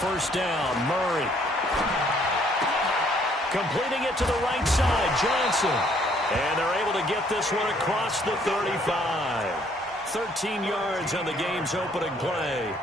First down, Murray. Completing it to the right side, Johnson. And they're able to get this one across the 35. 13 yards on the game's opening play.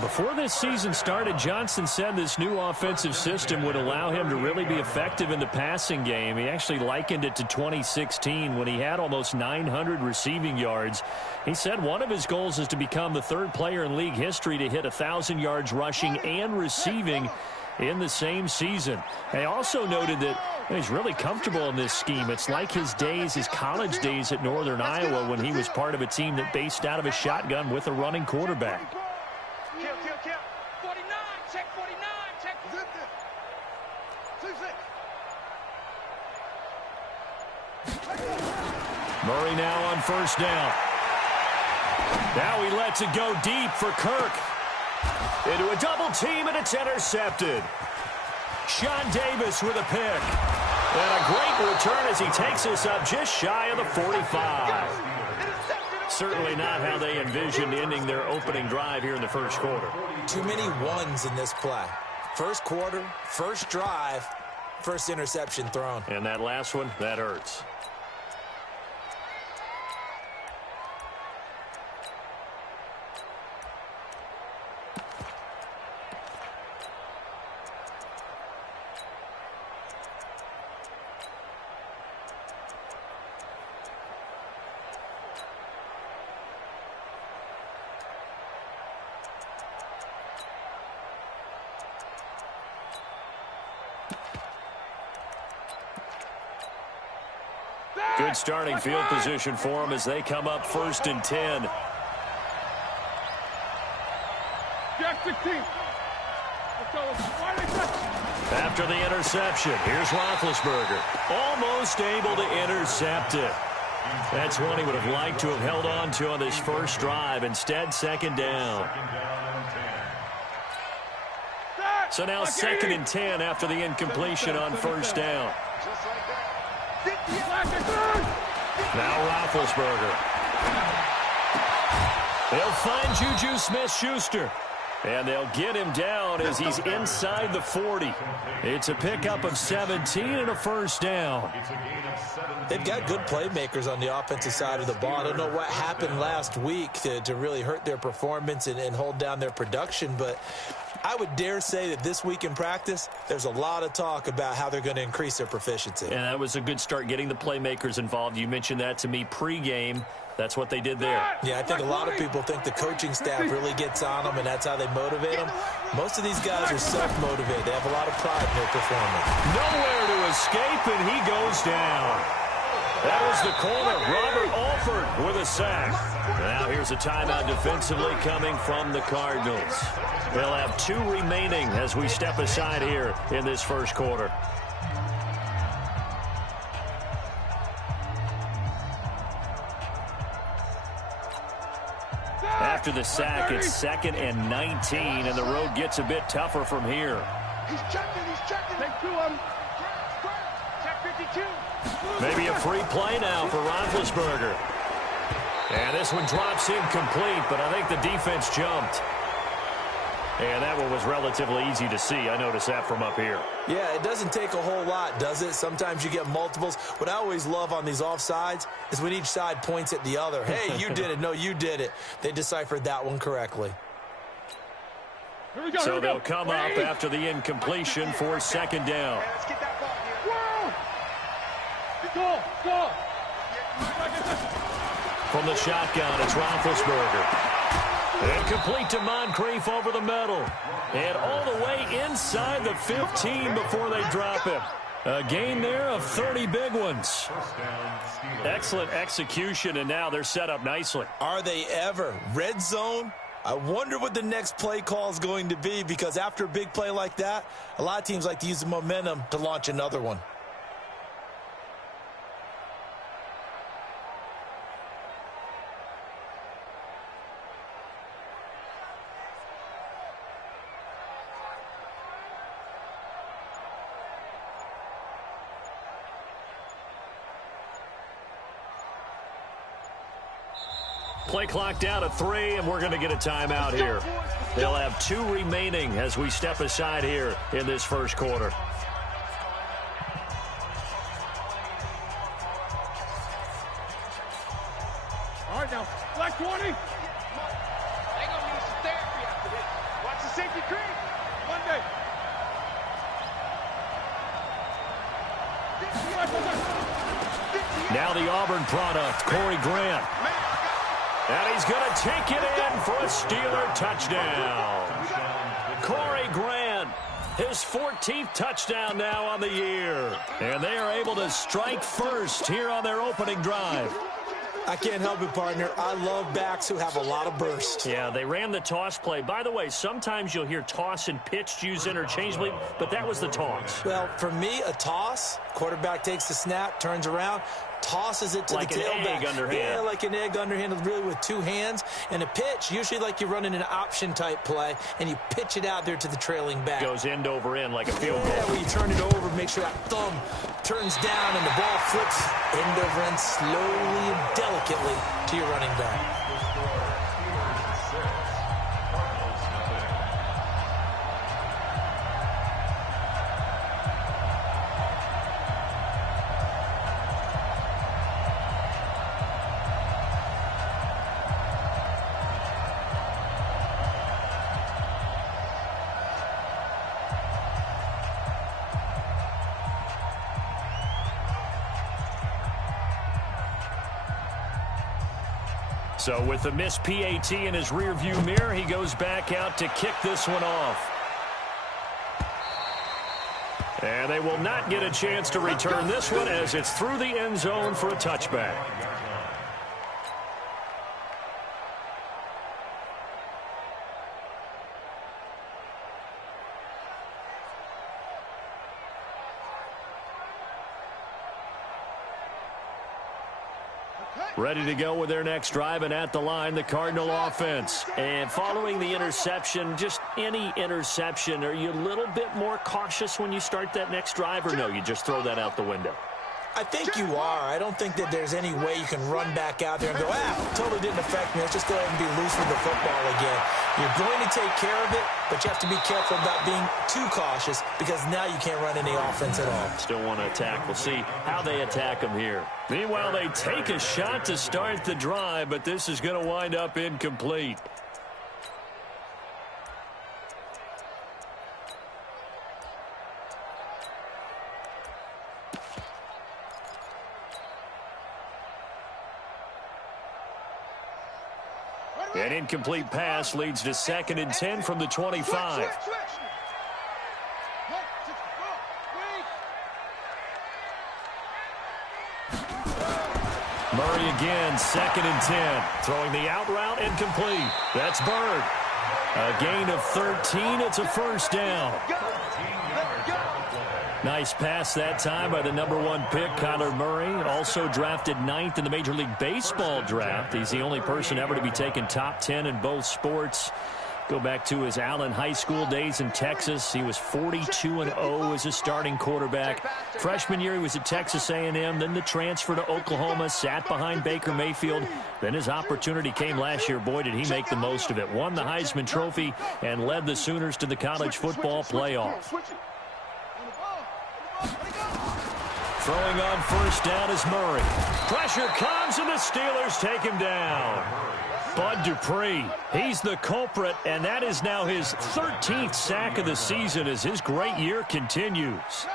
Before this season started, Johnson said this new offensive system would allow him to really be effective in the passing game. He actually likened it to 2016 when he had almost 900 receiving yards. He said one of his goals is to become the third player in league history to hit 1,000 yards rushing and receiving in the same season. He also noted that he's really comfortable in this scheme. It's like his college days at Northern Iowa when he was part of a team that based out of a shotgun with a running quarterback. 49, check 49, check. Murray now on first down. Now he lets it go deep for Kirk. Into a double team, and it's intercepted. Sean Davis with a pick. And a great return as he takes us up just shy of the 45. Certainly not how they envisioned ending their opening drive here in the first quarter. Too many ones in this play. First quarter, first drive, first interception thrown. And that last one, that hurts. Good starting field position for them as they come up 1st and 10. After the interception, here's Roethlisberger. Almost able to intercept it. That's one he would have liked to have held on to on this first drive. Instead, second down. So now 2nd and 10 after the incompletion on first down. Now Roethlisberger. They'll find Juju Smith-Schuster. And they'll get him down as he's inside the 40. It's a pickup of 17 and a first down. They've got good playmakers on the offensive side of the ball. I don't know what happened last week to really hurt their performance and hold down their production, but I would dare say that this week in practice, there's a lot of talk about how they're going to increase their proficiency. And that was a good start getting the playmakers involved. You mentioned that to me pregame. That's what they did there. Yeah, I think a lot of people think the coaching staff really gets on them, and that's how they motivate them. Most of these guys are self-motivated. They have a lot of pride in their performance. Nowhere to escape, and he goes down. That was the corner, Robert Alford with a sack. Now here's a timeout defensively coming from the Cardinals. They'll have 2 remaining as we step aside here in this first quarter. After the sack, it's 2nd and 19, and the road gets a bit tougher from here. He's checking. Take 2 of them. Check 52. Maybe a free play now for Roethlisberger. And this one drops incomplete, but I think the defense jumped. And that one was relatively easy to see. I noticed that from up here. Yeah, it doesn't take a whole lot, does it? Sometimes you get multiples. What I always love on these offsides is when each side points at the other. Hey, you did it. No, you did it. They deciphered that one correctly. So they'll come up after the incompletion for 2nd down. Let's get that ball here. Go. From the shotgun, it's Roethlisberger. And complete to Moncrief over the middle. And all the way inside the 15 before they drop him. A gain there of 30 big ones. Excellent execution, and now they're set up nicely. Are they ever? Red zone? I wonder what the next play call is going to be, because after a big play like that, a lot of teams like to use the momentum to launch another one. Play clock down to 3, and we're going to get a timeout here. They'll have 2 remaining as we step aside here in this first quarter. All right, now, black 20. They're going to need some therapy after this. Watch the safety creep. Monday. Now the Auburn product, Corey Grant. And he's going to take it in for a Steeler touchdown. Corey Grant, his 14th touchdown now on the year. And they are able to strike first here on their opening drive. I can't help it, partner. I love backs who have a lot of burst. Yeah, they ran the toss play. By the way, sometimes you'll hear toss and pitch used interchangeably, but that was the toss. Well, for me, a toss, quarterback takes the snap, turns around, tosses it to like the tailback. Like an egg underhand. Yeah, like an egg underhand, really with 2 hands. And a pitch, usually like you're running an option-type play, and you pitch it out there to the trailing back. Goes end over end like a field goal. Yeah, where you turn it over, make sure that thumb turns down, and the ball flips end over end slowly and delicately to your running back. So with the missed PAT in his rearview mirror, he goes back out to kick this one off. And they will not get a chance to return this one as it's through the end zone for a touchback. Ready to go with their next drive, and at the line, the Cardinal offense. And following the interception, just any interception, are you a little bit more cautious when you start that next drive, or no, you just throw that out the window? I think you are. I don't think that there's any way you can run back out there and go, totally didn't affect me. Let's just go ahead and be loose with the football again. You're going to take care of it, but you have to be careful about being too cautious because now you can't run any offense at all. Still want to attack. We'll see how they attack them here. Meanwhile, they take a shot to start the drive, but this is going to wind up incomplete. An incomplete pass leads to 2nd and 10 from the 25. Murray again, 2nd and 10. Throwing the out route, incomplete. That's Bird. A gain of 13. It's a first down. Nice pass that time by the #1 pick, Kyler Murray. Also drafted 9th in the Major League Baseball draft. He's the only person ever to be taken top 10 in both sports. Go back to his Allen High School days in Texas. He was 42-0 as a starting quarterback. Freshman year, he was at Texas A&M. Then the transfer to Oklahoma, sat behind Baker Mayfield. Then his opportunity came last year. Boy, did he make the most of it. Won the Heisman Trophy and led the Sooners to the college football playoff. Throwing on first down is Murray. Pressure comes, and the Steelers take him down. Bud Dupree, he's the culprit, and that is now his 13th sack of the season as his great year continues.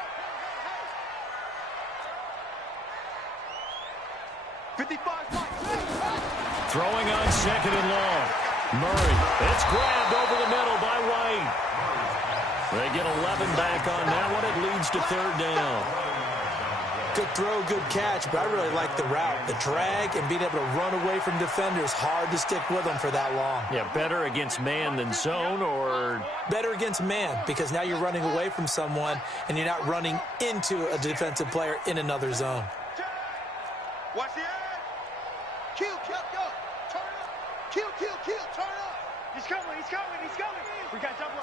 55. Throwing on 2nd and long. Murray, it's grabbed over the middle by White. They get 11 back on that one. It leads to 3rd down. Good throw, good catch, but I really like the route. The drag and being able to run away from defenders, hard to stick with them for that long. Yeah, better against man than zone, or? Better against man, because now you're running away from someone and you're not running into a defensive player in another zone. Watch the edge. Kill, go. Turn up. Kill, turn up. He's coming. We got double.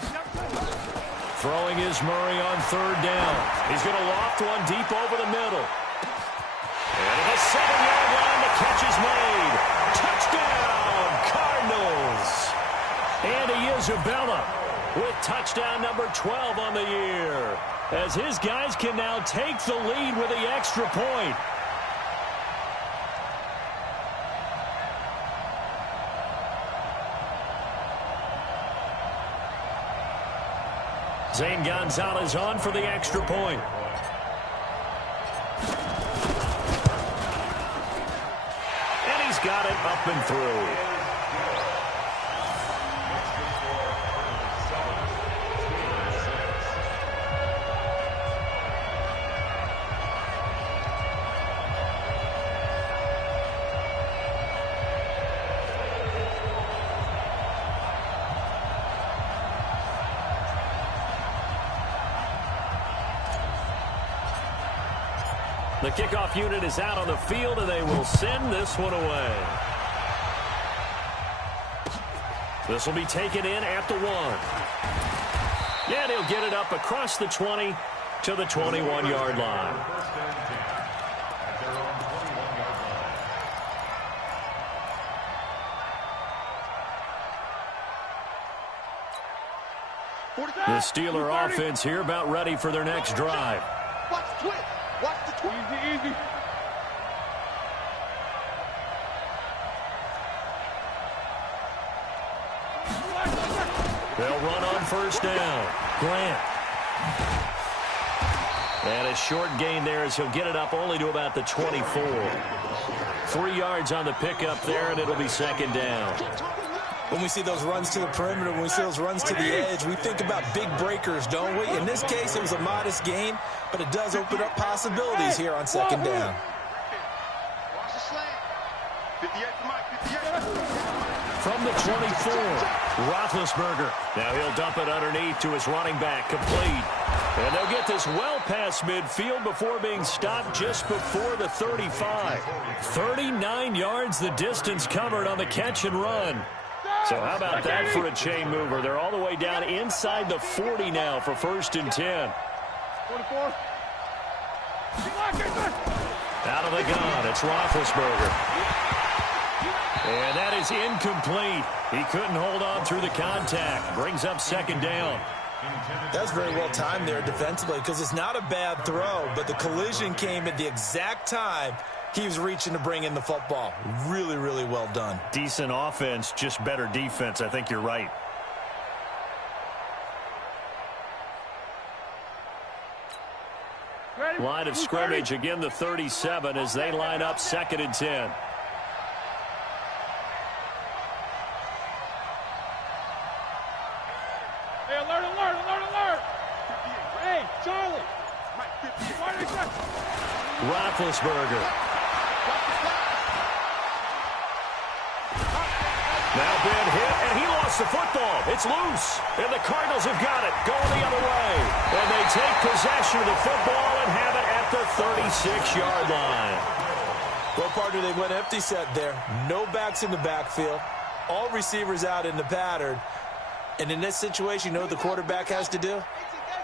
Throwing is Murray on 3rd down. He's going to loft one deep over the middle. And at the 7-yard line, the catch is made. Touchdown, Isabella with touchdown number 12 on the year, as his guys can now take the lead with the extra point. Zane Gonzalez on for the extra point. And he's got it up and through. The kickoff unit is out on the field, and they will send this one away. This will be taken in at the 1. And he'll get it up across the 20 to the 21-yard line. The Steeler offense here about ready for their next drive. Watch the twist. Watch the twist. Easy. They'll run on first down. Grant. And a short gain there as he'll get it up only to about the 24. 3 yards on the pickup there, and it'll be second down. When we see those runs to the perimeter, when we see those runs to the edge, we think about big breakers, don't we? In this case, it was a modest gain, but it does open up possibilities here on second down. Watch the slant. 58 for Mike. 58. From the 24, Roethlisberger. Now he'll dump it underneath to his running back, complete. And they'll get this well past midfield before being stopped just before the 35. 39 yards the distance covered on the catch and run. So how about that for a chain mover? They're all the way down inside the 40 now for 1st and 10. 24. Out of the gun, it's Roethlisberger. And that is incomplete. He couldn't hold on through the contact. Brings up second down. That's very well timed there defensively, because it's not a bad throw, but the collision came at the exact time he was reaching to bring in the football. Really, really well done. Decent offense, just better defense. I think you're right. Line of scrimmage, again the 37 as they line up 2nd and 10. Hey, alert. Hey, Charlie. Roethlisberger. Now been hit, and he lost the football. It's loose, and the Cardinals have got it, going the other way. And they take possession of the football and have it at the 36-yard line. Well, partner, they went empty set there. No backs in the backfield. All receivers out in the pattern. And in this situation, you know what the quarterback has to do?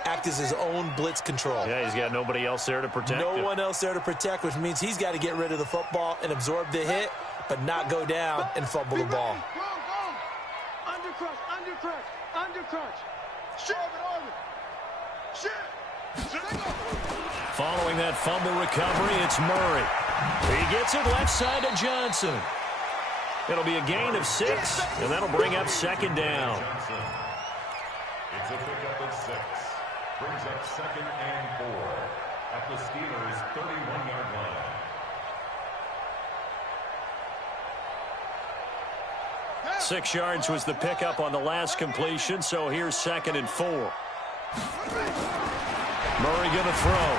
Act as his own blitz control. Yeah, he's got nobody else there to protect him. No one else there to protect, which means he's got to get rid of the football and absorb the hit, but not go down and fumble the ball. Undercrunch. Shit. Following that fumble recovery, it's Murray. He gets it left side to Johnson. It'll be a gain of 6, and that'll bring up second down. It's a pickup of 6. Brings up 2nd and 4 at the Steelers' 31-yard line. Yeah. 6 yards was the pickup on the last completion, so here's 2nd and 4. Murray going to throw.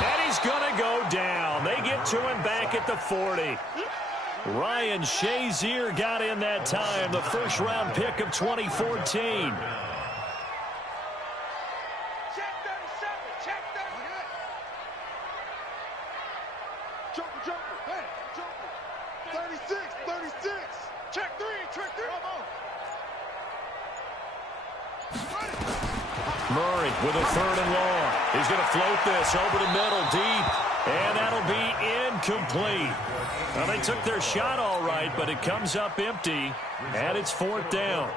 And he's going to go down. They get to him back at the 40. Ryan Shazier got in that time, the first-round pick of 2014. Murray with a 3rd and long. He's going to float this over the middle deep, and that'll be incomplete. Well, they took their shot all right, but it comes up empty, and it's 4th down.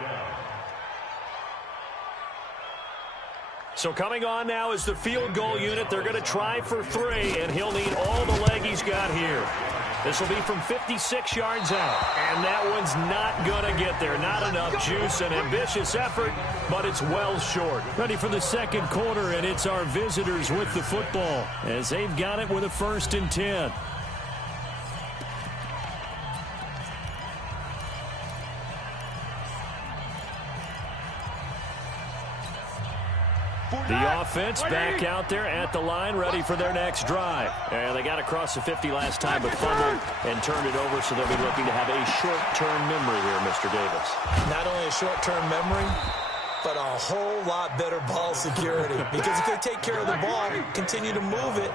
So coming on now is the field goal unit. They're going to try for 3, and he'll need all the leg he's got here. This will be from 56 yards out, and that one's not going to get there. Not enough juice, an ambitious effort, but it's well short. Ready for the second quarter, and it's our visitors with the football as they've got it with a 1st and 10. The offense back out there at the line, ready for their next drive. And they got across the 50 last time, but fumbled and turned it over, so they'll be looking to have a short-term memory here, Mr. Davis. Not only a short-term memory, but a whole lot better ball security. Because if they take care of the ball, continue to move it,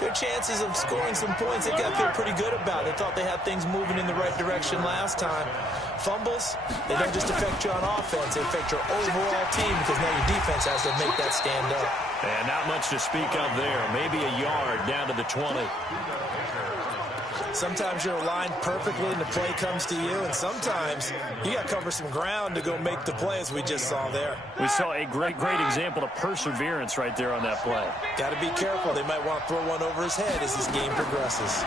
their chances of scoring some points, they've got to feel pretty good about. They thought they had things moving in the right direction last time. Fumbles, they don't just affect you on offense, they affect your overall team because now your defense has to make that stand up. And not much to speak of there. Maybe a yard down to the 20. Sometimes you're aligned perfectly and the play comes to you, and sometimes you got to cover some ground to go make the play, as we just saw there. We saw a great example of perseverance right there on that play. Got to be careful. They might want to throw one over his head as this game progresses.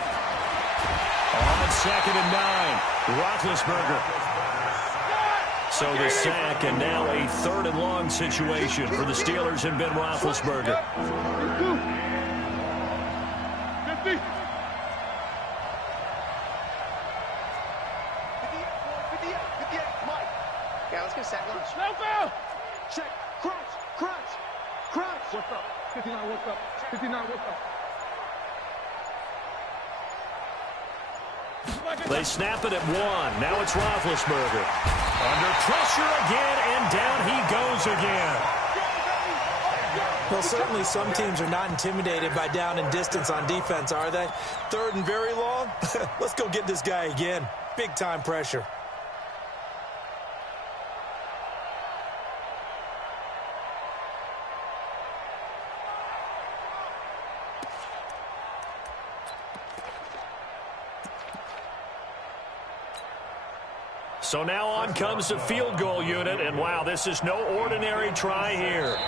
On 2nd and 9, Roethlisberger. So the sack, and now a 3rd and long situation for the Steelers and Ben Roethlisberger. 50. Yeah, let's go sack lunch. No. Check. Crunch. What's up? 59, what's up? 59, what's up? They snap it at 1. Now it's Roethlisberger. Under pressure again, and down he goes again. Well, certainly some teams are not intimidated by down and distance on defense, are they? 3rd and very long? Let's go get this guy again. Big-time pressure. So now on comes the field goal unit, and wow, this is no ordinary try here.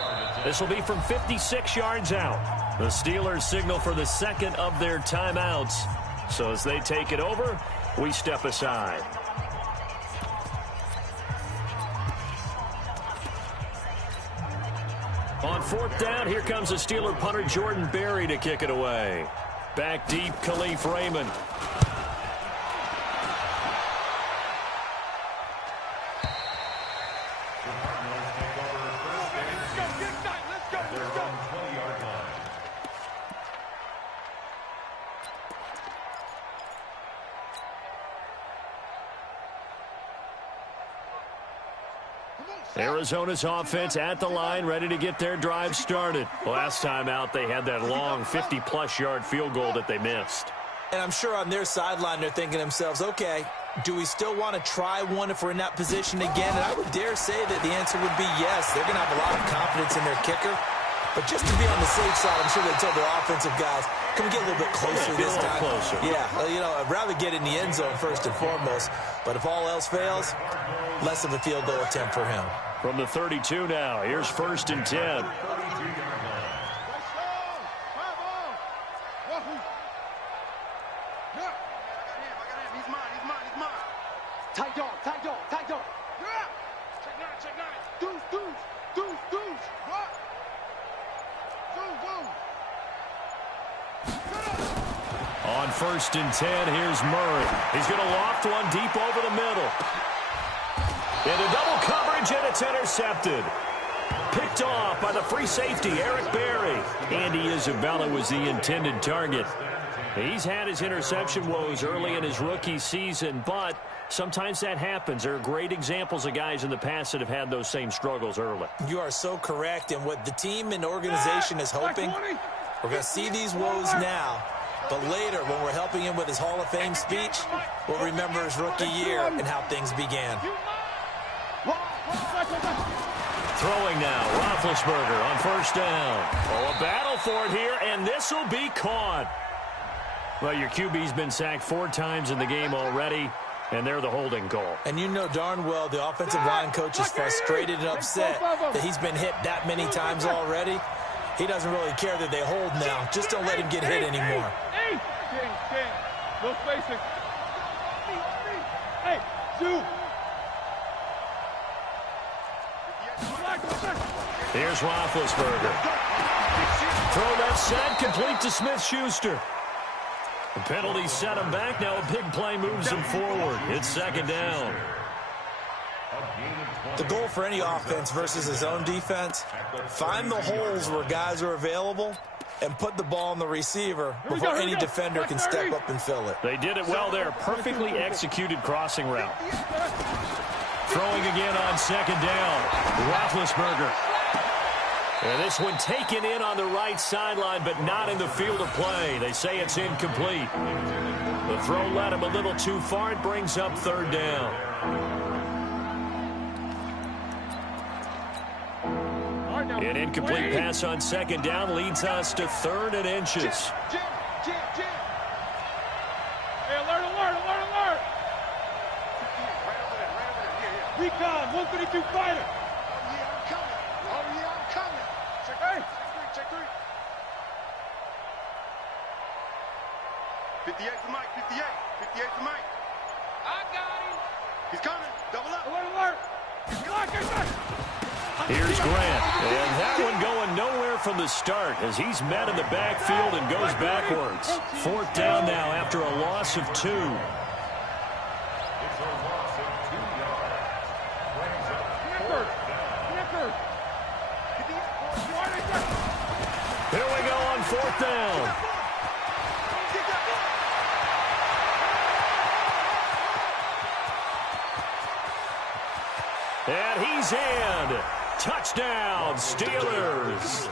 This will be from 56 yards out. The Steelers signal for the 2nd of their timeouts. So as they take it over, we step aside. On 4th down, here comes the Steeler punter Jordan Berry to kick it away. Back deep, Khalif Raymond. Arizona's offense at the line, ready to get their drive started. Last time out, they had that long 50-plus yard field goal that they missed. And I'm sure on their sideline, they're thinking to themselves, okay, do we still want to try one if we're in that position again? And I would dare say that the answer would be yes. They're going to have a lot of confidence in their kicker. But just to be on the safe side, I'm sure they told their offensive guys, can we get a little bit closer this time? Closer. Yeah, you know, I'd rather get in the end zone first and foremost. But if all else fails, less of a field goal attempt for him. From the 32 now, here's 1st and 10. Tight dog. Check nine. Deuce. What? On 1st and 10, here's Murray. He's going to loft one deep over the middle. Into double coverage, and it's intercepted. Picked off by the free safety, Eric Berry. Andy Isabella was the intended target. He's had his interception woes early in his rookie season, but sometimes that happens. There are great examples of guys in the past that have had those same struggles early. You are so correct, and what the team and organization is hoping, we're going to see these woes now, but later when we're helping him with his Hall of Fame speech, we'll remember his rookie year and how things began. Throwing now, Roethlisberger on 1st down. Oh, a battle for it here, and this will be caught. Well, your QB's been sacked 4 times in the game already. And they're the holding goal. And you know darn well the offensive line coach is frustrated and upset that he's been hit that many times already. He doesn't really care that they hold now. Just don't let him get hit anymore. No spacing. Hey, two. Here's Roethlisberger. Throw that set, complete to Smith-Schuster. The penalty set him back. Now a big play moves him forward. It's second down. The goal for any offense versus his own defense, find the holes where guys are available and put the ball on the receiver before any defender can step up and fill it. They did it well there. Perfectly executed crossing route. Throwing again on second down. Roethlisberger. And this one taken in on the right sideline, but not in the field of play. They say it's incomplete. The throw led him a little too far. It brings up third down. An incomplete pass on second down leads us to 3rd and inches. Jim. Hey, alert. Recon, 152 fighter. Oh, yeah, I'm coming. Check three. 58 for Mike, 58 for Mike. I got him. He's coming, double up. Alert. Here's Grant, and that one going nowhere from the start as he's met in the backfield and goes backwards. 4th down now after a loss of 2. It's a loss of 2 yards. Brings up 4th down. Here we go on 4th down. And he's in. Touchdown, Steelers.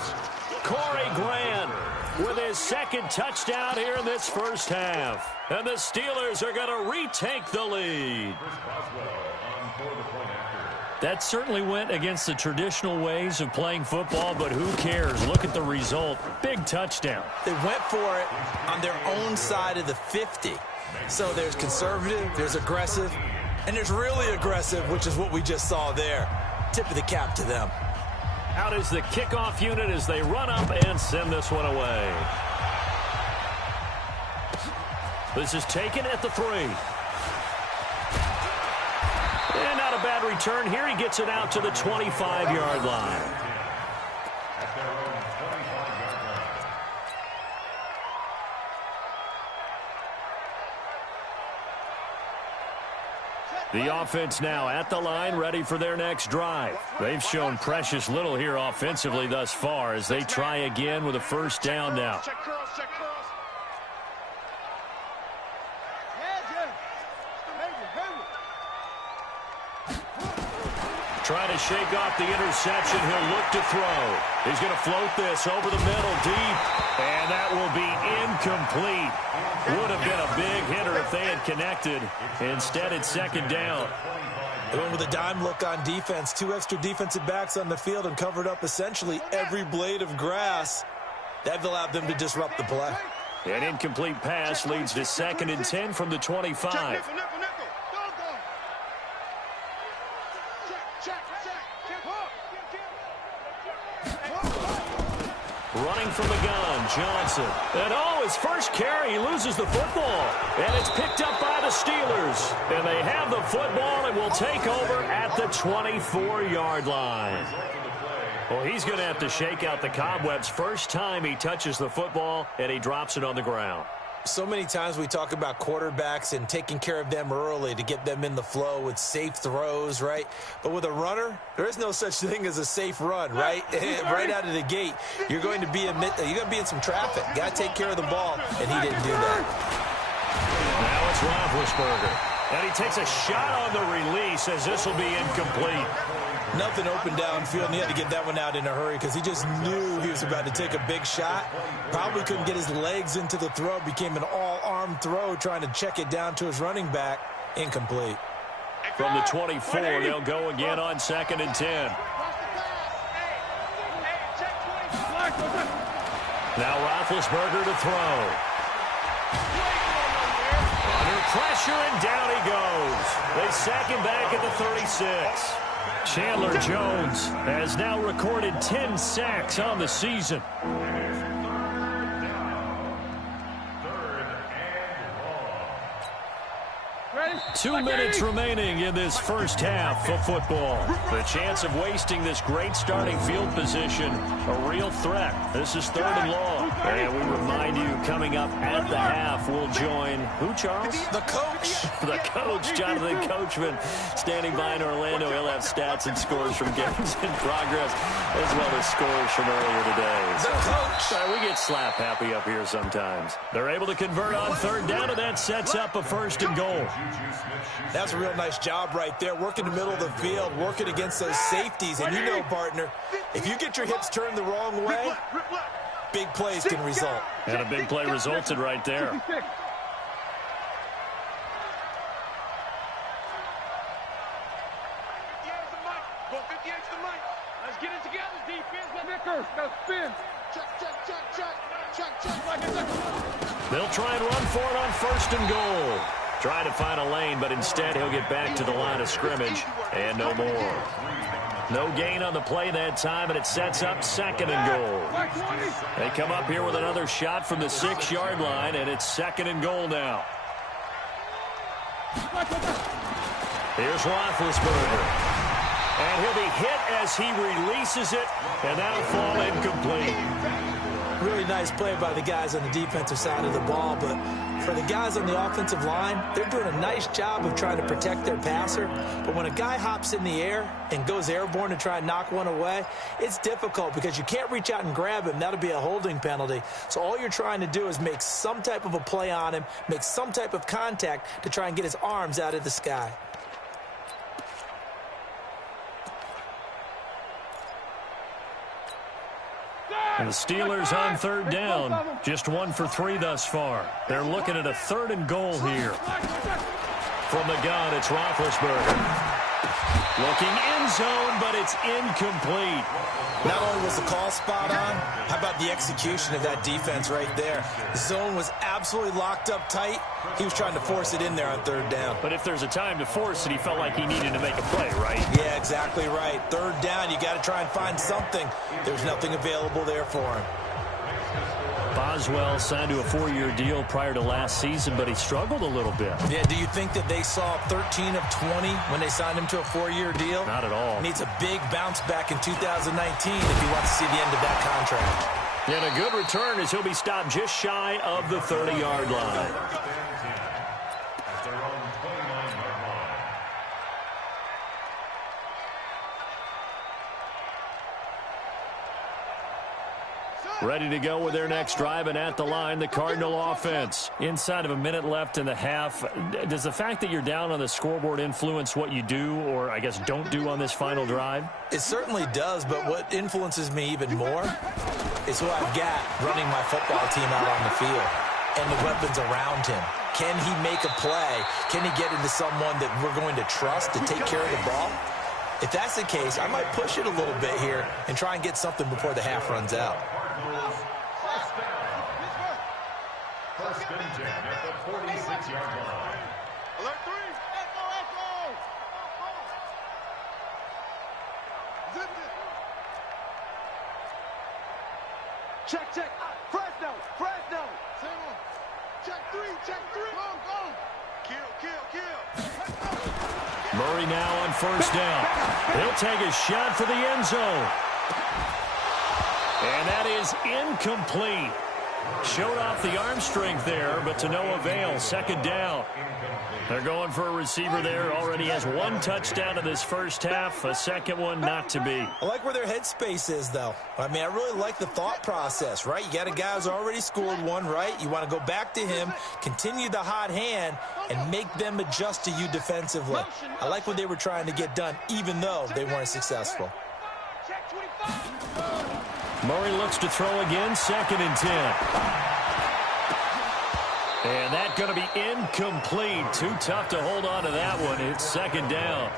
Corey Grant with his 2nd touchdown here in this first half. And the Steelers are going to retake the lead. That certainly went against the traditional ways of playing football, but who cares? Look at the result. Big touchdown. They went for it on their own side of the 50. So there's conservative, there's aggressive, and there's really aggressive, which is what we just saw there. Tip of the cap to them. Out is the kickoff unit as they run up and send this one away. This is taken at the 3. And not a bad return here. He gets it out to the 25-yard line. At their own 25-yard line. The offense now at the line, ready for their next drive. They've shown precious little here offensively thus far as they try again with a 1st down now. Check curls. Trying to shake off the interception. He'll look to throw. He's going to float this over the middle deep. And that will be incomplete. Would have been a big hitter if they had connected. Instead, it's 2nd down. They went with a dime look on defense. 2 extra defensive backs on the field and covered up essentially every blade of grass. That allowed them to disrupt the play. An incomplete pass leads to 2nd and 10 from the 25. Running from the gun, Johnson. And his first carry, he loses the football. And it's picked up by the Steelers. And they have the football and will take over at the 24-yard line. Well, he's going to have to shake out the cobwebs first time he touches the football, and he drops it on the ground. So many times we talk about quarterbacks and taking care of them early to get them in the flow with safe throws, right? But with a runner, there is no such thing as a safe run, right? Right out of the gate, you're going to be in some traffic. Got to take care of the ball, and he didn't do that. Now it's Roethlisberger, and he takes a shot on the release as this will be incomplete. Nothing open downfield, and he had to get that one out in a hurry because he just knew he was about to take a big shot. Probably couldn't get his legs into the throw. Became an all-arm throw trying to check it down to his running back. Incomplete. From the 24, they'll go again on 2nd and 10. Now Roethlisberger to throw. Under pressure, and down he goes. They sack him back at the 36. Chandler Jones has now recorded 10 sacks on the season. 2 minutes remaining in this first half of football. The chance of wasting this great starting field position, a real threat. This is 3rd and long. And we remind you, coming up at the half, we'll join who, Charles? The coach. The coach, Jonathan Coachman, standing by in Orlando. He'll have stats and scores from games in progress, as well as scores from earlier today. The coach. We get slap happy up here sometimes. They're able to convert on 3rd down, and that sets up a 1st and goal. That's a real nice job right there, working the middle of the field, working against those safeties. And you know, partner, if you get your hips turned the wrong way, big plays can result. And a big play resulted right there. Let's get it together, defense. Let's spin. Check. They'll try and run for it on 1st and goal. Trying to find a lane, but instead he'll get back to the line of scrimmage and no more. No gain on the play that time, and it sets up 2nd and goal. They come up here with another shot from the 6-yard line, and it's 2nd and goal now. Here's Roethlisberger. And he'll be hit as he releases it, and that'll fall incomplete. Really nice play by the guys on the defensive side of the ball, but for the guys on the offensive line, they're doing a nice job of trying to protect their passer. But when a guy hops in the air and goes airborne to try and knock one away, it's difficult because you can't reach out and grab him. That'll be a holding penalty. So all you're trying to do is make some type of a play on him, make some type of contact to try and get his arms out of the sky. And the Steelers on 3rd down, just 1 for 3 thus far. They're looking at a 3rd and goal here. From the gun, it's Roethlisberger. Looking end zone, but it's incomplete. Not only was the call spot on, how about the execution of that defense right there? The zone was absolutely locked up tight. He was trying to force it in there on 3rd down. But if there's a time to force it, he felt like he needed to make a play, right? Yeah, exactly right. 3rd down, you got to try and find something. There's nothing available there for him. Boswell signed to a 4-year deal prior to last season, but he struggled a little bit. Yeah, do you think that they saw 13 of 20 when they signed him to a 4-year deal? Not at all. Needs a big bounce back in 2019 if he wants to see the end of that contract. And a good return as he'll be stopped just shy of the 30-yard line. Ready to go with their next drive, and at the line, the Cardinal offense. Inside of a minute left in the half, does the fact that you're down on the scoreboard influence what you do, or I guess don't do on this final drive? It certainly does, but what influences me even more is who I've got running my football team out on the field and the weapons around him. Can he make a play? Can he get into someone that we're going to trust to take care of the ball? If that's the case, I might push it a little bit here and try and get something before the half runs out. First and 10 at the 46-yard line. Alert 3. Echo. Zip it. Check. Fresno. Check 3. Go. Kill. Murray now on 1st down. He'll take a shot for the end zone. And that is incomplete. Showed off the arm strength there, but to no avail. 2nd down. They're going for a receiver there. Already has 1 touchdown in this first half. A second one not to be. I like where their headspace is, though. I mean, I really like the thought process, right? You got a guy who's already scored 1, right? You want to go back to him, continue the hot hand, and make them adjust to you defensively. I like what they were trying to get done, even though they weren't successful. Murray looks to throw again, 2nd and 10. And that's going to be incomplete. Too tough to hold on to that one. It's 2nd down.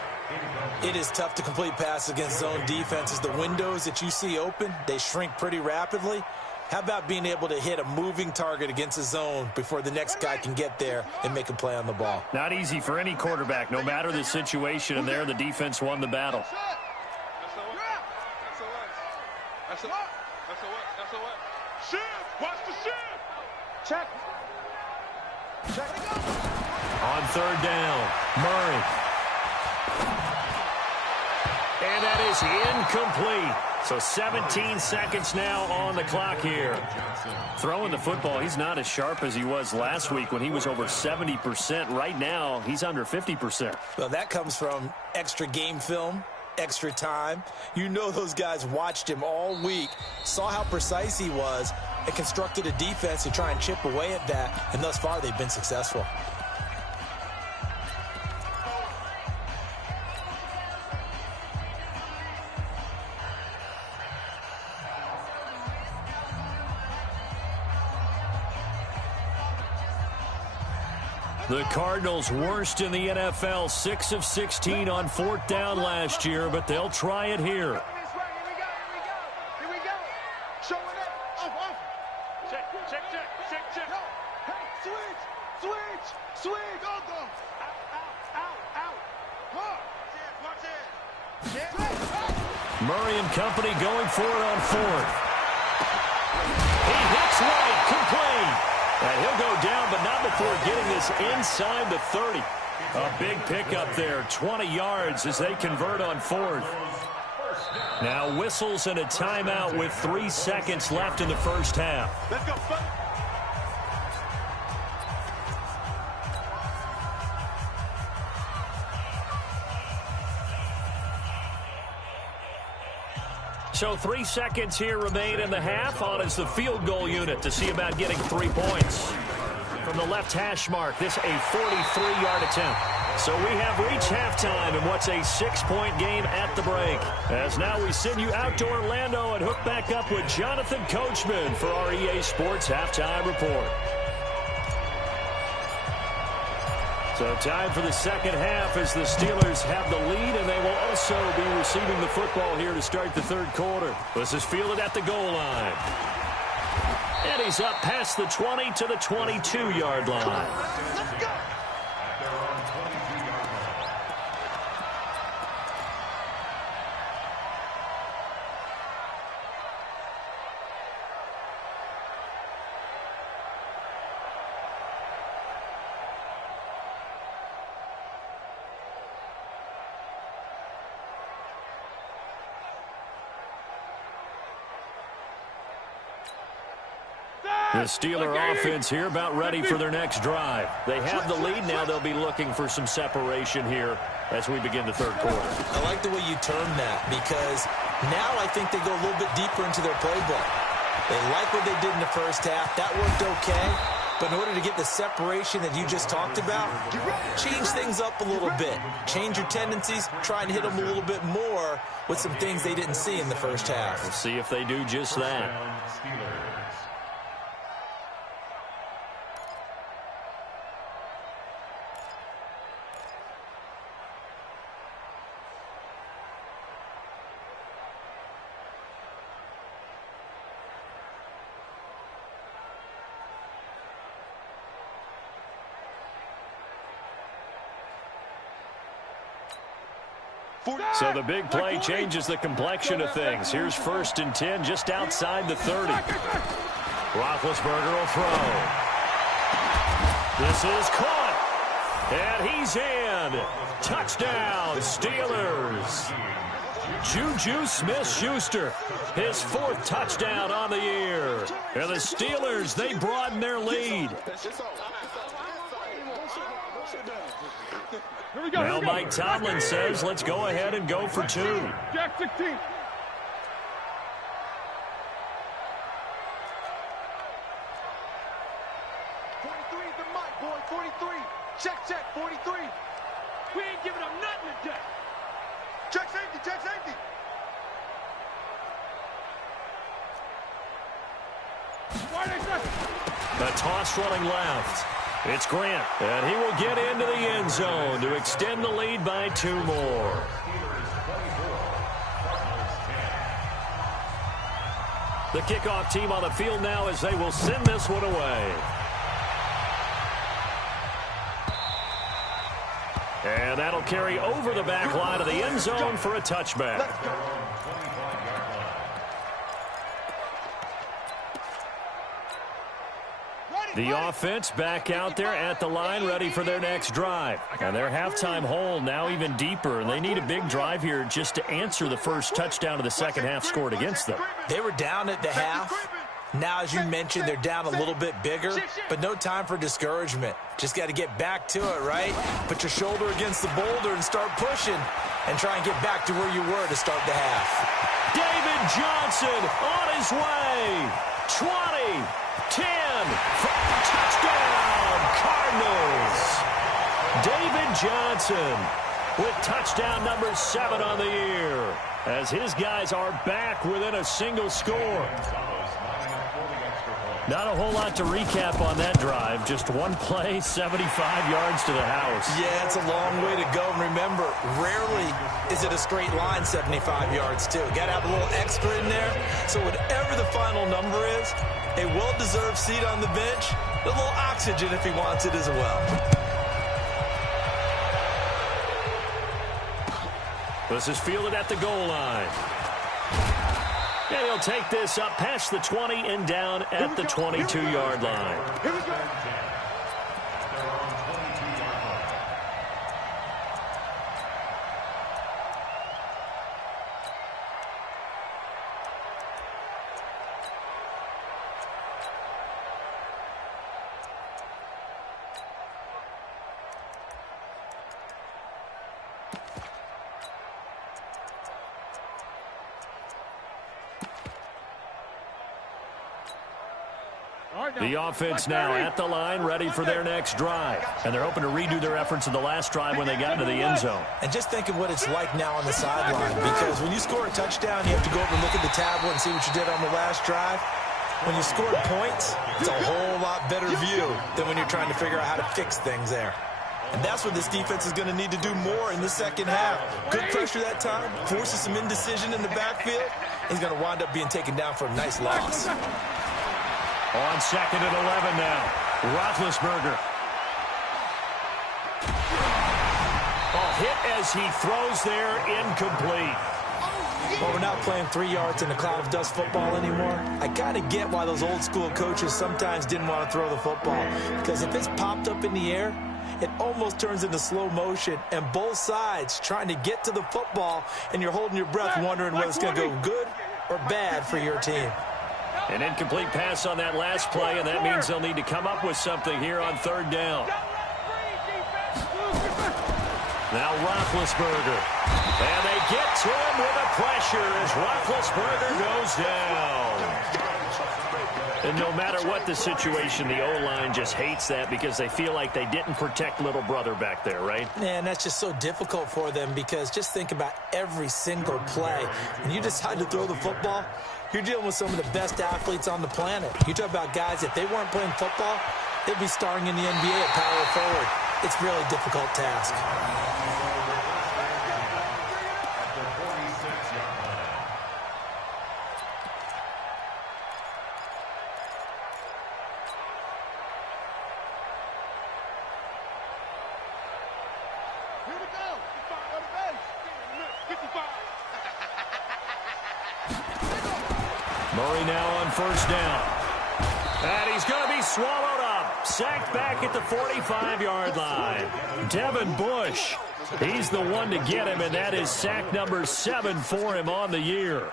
It is tough to complete passes against zone defenses. The windows that you see open, they shrink pretty rapidly. How about being able to hit a moving target against the zone before the next guy can get there and make a play on the ball? Not easy for any quarterback, no matter the situation, and there the defense won the battle. That's a what? Shift! Watch the shift! Check. Check it out. On third down, Murray. And that is incomplete. So 17 seconds now on the clock here. Throwing the football, he's not as sharp as he was last week when he was over 70%. Right now, he's under 50%. Well, that comes from extra game film, extra time. You know those guys watched him all week, saw how precise he was, and constructed a defense to try and chip away at that, and thus far they've been successful. The Cardinals worst in the NFL, 6 of 16 on fourth down last year, but they'll try it here. Here we go. Show it up. Off. Check. No. Hey, switch. Go. Out. Watch it. Murray and company going for it on fourth. He hits right, complete. And he'll go down, but not before getting this inside the 30. A big pickup there, 20 yards as they convert on fourth. Now whistles and a timeout with 3 seconds left in the first half. Let's go, son. So 3 seconds here remain in the half. On is the field goal unit to see about getting 3 points. From the left hash mark, this a 43-yard attempt. So we have reached halftime in what's a 6-point game at the break. As now we send you out to Orlando and hook back up with Jonathan Coachman for our EA Sports Halftime Report. So time for the second half as the Steelers have the lead, and they will also be receiving the football here to start the third quarter. This is fielded at the goal line. And he's up past the 20 to the 22-yard line. Let's go. The Steeler offense here about ready for their next drive. They have the lead. Now they'll be looking for some separation here as we begin the third quarter. I like the way you termed that because now I think they go a little bit deeper into their playbook. They like what they did in the first half. That worked okay. But in order to get the separation that you just talked about, change things up a little bit. Change your tendencies. Try and hit them a little bit more with some things they didn't see in the first half. We'll see if they do just that. So the big play changes the complexion of things. Here's 1st and 10 just outside the 30. Roethlisberger will throw. This is caught. And he's in. Touchdown, Steelers. Juju Smith-Schuster, his 4th touchdown on the year. And the Steelers, they broaden their lead. Now Mike Tomlin says, let's go ahead and go for 2. Jack 16. 43 is the mic, boy. 43. Check, 43. We ain't giving up nothing today. Check safety. A toss running left. It's Grant, and he will get into the end zone to extend the lead by 2 more. The kickoff team on the field now as they will send this one away. And that'll carry over the back line of the end zone for a touchback. The offense back out there at the line, ready for their next drive. And their halftime hole now even deeper, and they need a big drive here just to answer the first touchdown of the second half scored against them. They were down at the half. Now, as you mentioned, they're down a little bit bigger, but no time for discouragement. Just got to get back to it, right? Put your shoulder against the boulder and start pushing and try and get back to where you were to start the half. David Johnson on his way. 20, 10, touchdown, Cardinals. David Johnson with touchdown number 7 on the year as his guys are back within a single score. Not a whole lot to recap on that drive. Just one play, 75 yards to the house. Yeah, it's a long way to go. And remember, rarely is it a straight line 75 yards, too. Got to have a little extra in there. So whatever the final number is, a well-deserved seat on the bench, a little oxygen if he wants it as well. This is fielded at the goal line. And he'll take this up past the 20 and down at the 22-yard line. Here we go. The offense now at the line, ready for their next drive. And they're hoping to redo their efforts in the last drive when they got into the end zone. And just think of what it's like now on the sideline, because when you score a touchdown, you have to go over and look at the tablet and see what you did on the last drive. When you scored points, it's a whole lot better view than when you're trying to figure out how to fix things there. And that's what this defense is going to need to do more in the second half. Good pressure that time, forces some indecision in the backfield. He's going to wind up being taken down for a nice loss. On second and 11 now. Roethlisberger. Hit as he throws there, incomplete. Well, we're not playing 3 yards in a cloud of dust football anymore. I kind of get why those old school coaches sometimes didn't want to throw the football. Because if it's popped up in the air, it almost turns into slow motion. And both sides trying to get to the football, and you're holding your breath wondering whether it's going to go good or bad for your team. An incomplete pass on that last play, and that means they'll need to come up with something here on third down. Now Roethlisberger. And they get to him with a pressure as Roethlisberger goes down. And no matter what the situation, the O-line just hates that because they feel like they didn't protect little brother back there, right? Man, that's just so difficult for them because just think about every single play. When you decide to throw the football, you're dealing with some of the best athletes on the planet. You talk about guys, if they weren't playing football, they'd be starring in the NBA at power forward. It's a really difficult task. Murray now on first down. And he's going to be swallowed up. Sacked back at the 45-yard line. Devin Bush, he's the one to get him, and that is sack number 7 for him on the year.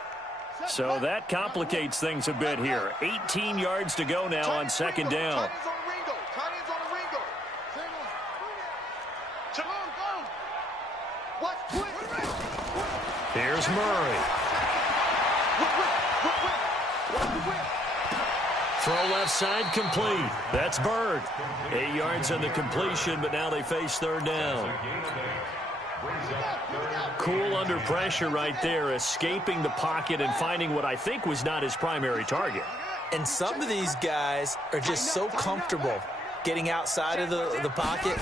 So that complicates things a bit here. 18 yards to go now on second down. Here's Murray. Throw left side complete. That's Bird. 8 yards on the completion, but now they face third down. Cool under pressure right there, escaping the pocket and finding what I think was not his primary target. And some of these guys are just so comfortable getting outside of the pocket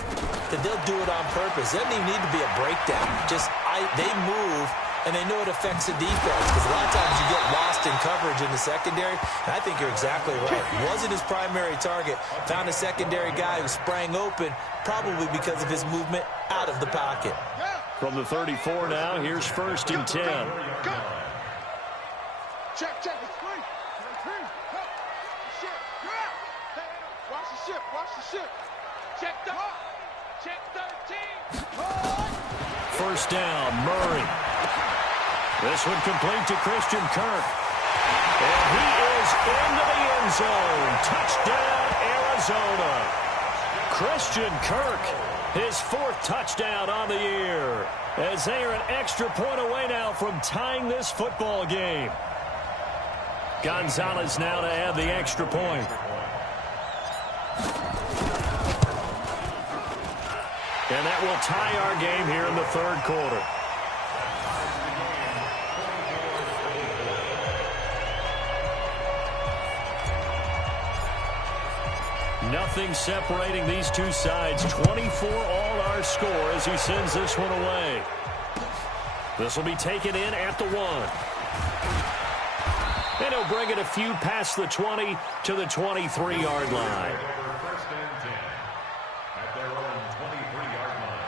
that they'll do it on purpose. It doesn't even need to be a breakdown. Just they move and they know it affects the defense because a lot of times you get lost in coverage in the secondary. And I think you're exactly right. Wasn't his primary target. Found a secondary guy who sprang open, probably because of his movement out of the pocket. From the 34 now, here's 1st and 10. Check, it's free. Ship, watch the ship, watch the ship. Check 13. 1st down, Murray. This one complete to Christian Kirk. And he is into the end zone. Touchdown, Arizona. Christian Kirk, his 4th touchdown on the year, as they are an extra point away now from tying this football game. Gonzalez now to add the extra point. And that will tie our game here in the 3rd quarter. Nothing separating these two sides. 24 all our score as he sends this one away. This will be taken in at the 1. And he'll bring it a few past the 20 to the 23-yard line. First and 10 at their own 23-yard line.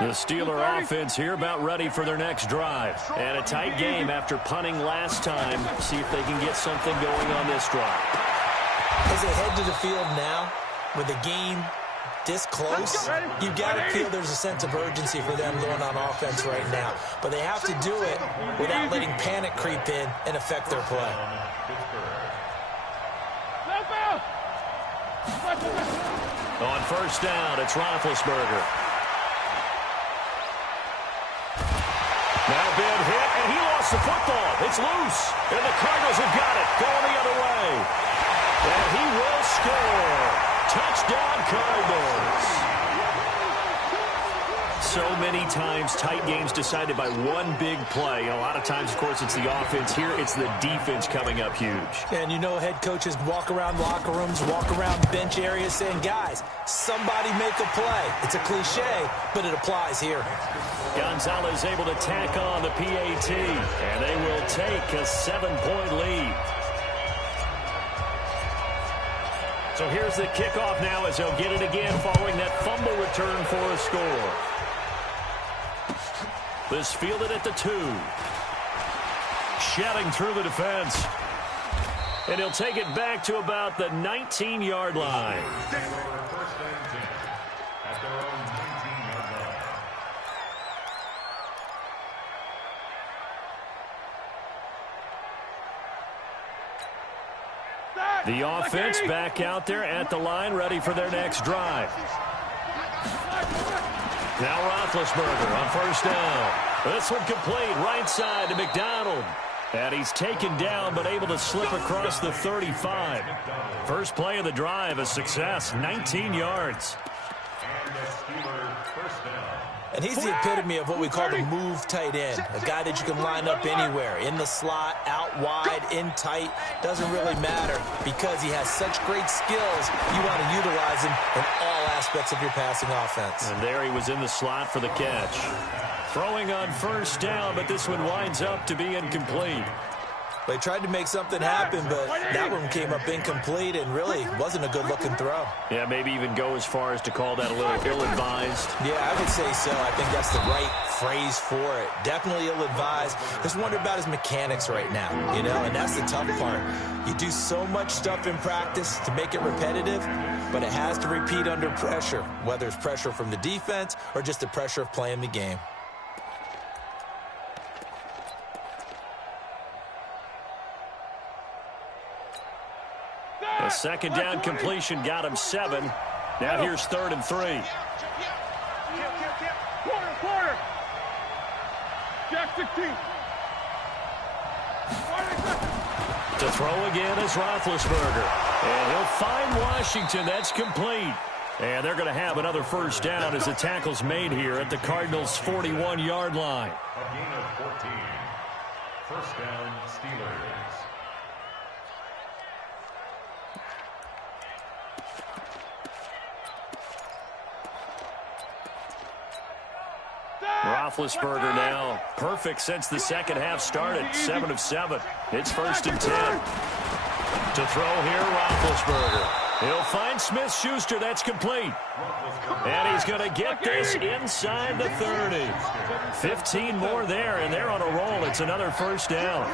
The Steeler offense here about ready for their next drive. And a tight game after punting last time. See if they can get something going on this drive. As they head to the field now, with the game this close, you've got to feel there's a sense of urgency for them going on offense right now. But they have to do it without letting panic creep in and affect their play. On 1st down, it's Roethlisberger. Now been hit, and he lost the football. It's loose, and the Cardinals have got it, going the other way. And he will score. Touchdown, Cardinals. So many times, tight games decided by one big play. A lot of times, of course, it's the offense. Here, it's the defense coming up huge. And you know head coaches walk around locker rooms, walk around bench areas saying, guys, somebody make a play. It's a cliche, but it applies here. Gonzalez able to tack on the PAT, and they will take a 7-point lead. So here's the kickoff now as they'll get it again following that fumble return for a score. This fielded at the 2. Shelling through the defense. And he'll take it back to about the 19-yard line. First and 10 at their own 19-yard line. The offense back out there at the line, ready for their next drive. Now Roethlisberger on 1st down. This one complete, right side to McDonald. And he's taken down, but able to slip across the 35. First play of the drive, a success, 19 yards. And the Steelers first down. And he's the epitome of what we call the move tight end, a guy that you can line up anywhere, in the slot, out wide, in tight, doesn't really matter because he has such great skills. You want to utilize him in all aspects of your passing offense. And there he was in the slot for the catch. Throwing on 1st down, but this one winds up to be incomplete. They tried to make something happen, but that one came up incomplete and really wasn't a good-looking throw. Yeah, maybe even go as far as to call that a little ill-advised. Yeah, I would say so. I think that's the right phrase for it. Definitely ill-advised. Just wonder about his mechanics right now, you know, and that's the tough part. You do so much stuff in practice to make it repetitive, but it has to repeat under pressure, whether it's pressure from the defense or just the pressure of playing the game. A 2nd down completion got him 7. Now here's 3rd and 3. Quarter. Jack 16. To throw again is Roethlisberger. And he'll find Washington. That's complete. And they're going to have another 1st down as the tackle's made here at the Cardinals' 41-yard line. A gain of 14. First down, Steelers. Roethlisberger now perfect since the second half started, 7 of 7. It's 1st and 10. To throw here, Roethlisberger. He'll find Smith-Schuster. That's complete. And he's going to get this inside the 30. 15 more there, and they're on a roll. It's another 1st down.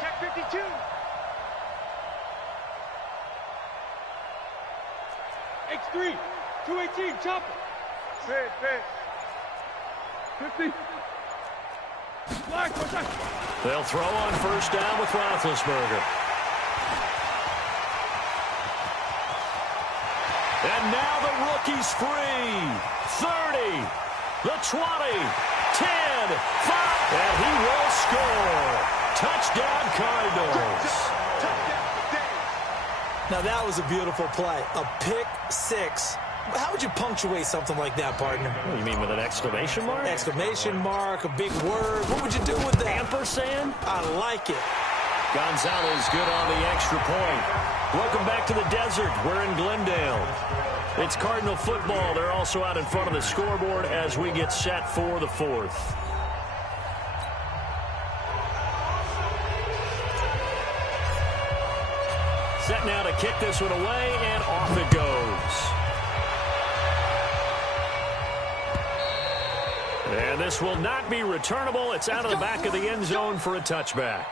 Check 52. X3, 218, chopper. Fit. 50. Black, what's that? They'll throw on 1st down with Roethlisberger. And now the rookie's free. 30, the 20, 10, 5, and he will score. Touchdown, Cardinals. Now, that was a beautiful play. A pick six. How would you punctuate something like that, partner? What do you mean, with an exclamation mark? Exclamation mark, a big word. What would you do with that? Ampersand? I like it. Gonzalez good on the extra point. Welcome back to the desert. We're in Glendale. It's Cardinal football. They're also out in front of the scoreboard as we get set for the 4th. Set now to kick this one away, and off it goes. And this will not be returnable. It's out of the back of the end zone for a touchback.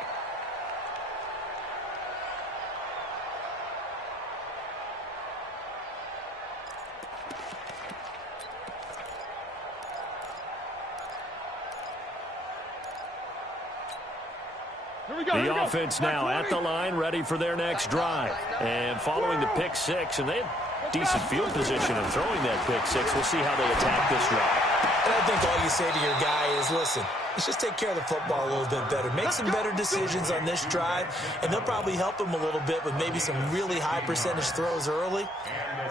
The offense now at the line, ready for their next drive. And following the pick six, and they have decent field position in throwing that pick six. We'll see how they attack this drive. And I think all you say to your guy is, listen, let's just take care of the football a little bit better. Make some better decisions on this drive, and they'll probably help him a little bit with maybe some really high percentage throws early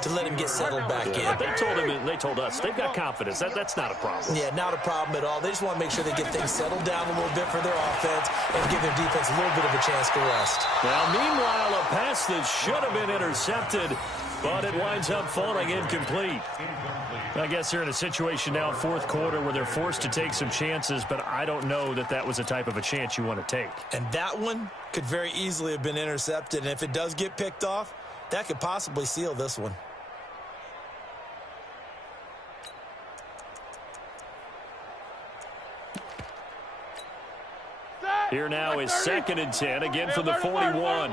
to let him get settled back in. They told us they've got confidence. That's not a problem. Yeah, not a problem at all. They just want to make sure they get things settled down a little bit for their offense and give their defense a little bit of a chance to rest. Now, meanwhile, a pass that should have been intercepted, but it winds up falling incomplete. I guess they're in a situation now, 4th quarter, where they're forced to take some chances, but I don't know that that was the type of a chance you want to take. And that one could very easily have been intercepted, and if it does get picked off, that could possibly seal this one. Here now is 2nd and 10, again from the 41.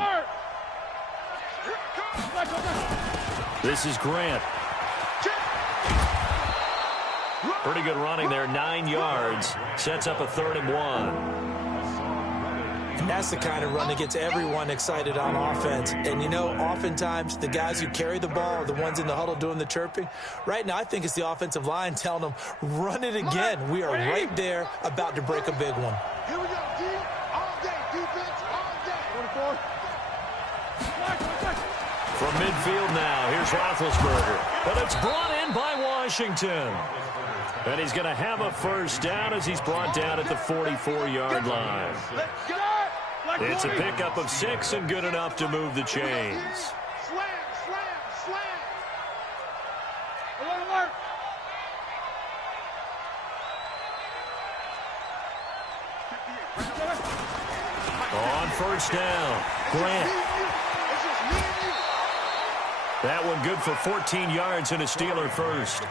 This is Grant. Pretty good running there, 9 yards. Sets up a 3rd and 1. And that's the kind of run that gets everyone excited on offense. And, you know, oftentimes the guys who carry the ball are the ones in the huddle doing the chirping. Right now, I think it's the offensive line telling them, run it again. We are right there about to break a big one. Here we go, D. All day, defense, all day. 24. From midfield now, here's Roethlisberger. But it's brought in by Washington. And he's going to have a 1st down as he's brought down at the 44-yard line. It's a pickup of 6 and good enough to move the chains. Slam. Alert. On 1st down, Grant. That one good for 14 yards and a Steeler first.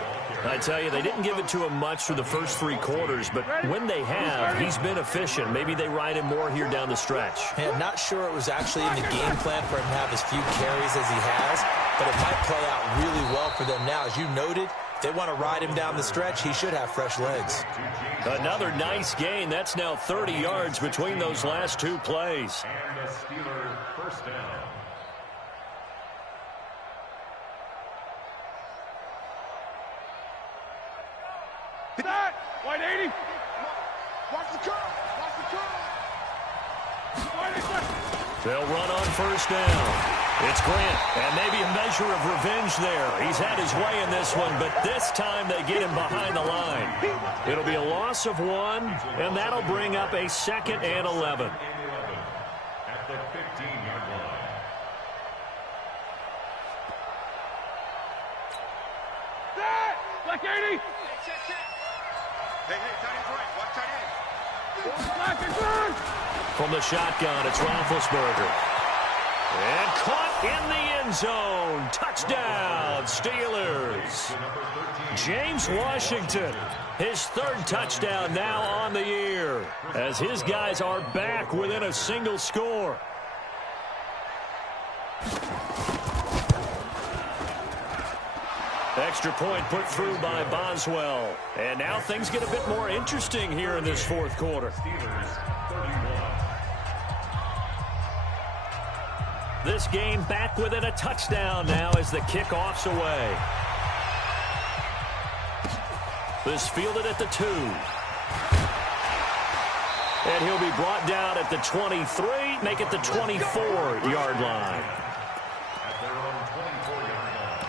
I tell you, they didn't give it to him much through the first 3 quarters, but when they have, he's been efficient. Maybe they ride him more here down the stretch. Hey, I'm not sure it was actually in the game plan for him to have as few carries as he has, but it might play out really well for them now. As you noted, they want to ride him down the stretch. He should have fresh legs. Another nice gain. That's now 30 yards between those last 2 plays. And the Steeler 1st down. White 80. Watch the curve. They'll run on 1st down. It's Grant, and maybe a measure of revenge there. He's had his way in this one, but this time they get him behind the line. It'll be a loss of 1, and that'll bring up a 2nd and 11. At the 15-yard line. Black 80. Hey, tight end's right. Watch tight end. Black is good. From the shotgun, it's Roethlisberger. And caught in the end zone. Touchdown, Steelers. James Washington, his third touchdown now on the year, as his guys are back within a single score. Extra point put through by Boswell. And now things get a bit more interesting here in this fourth quarter. This game back within a touchdown now as the kickoff's away. This fielded at the 2. And he'll be brought down at the 23, make it the 24-yard line. At their own 24-yard line.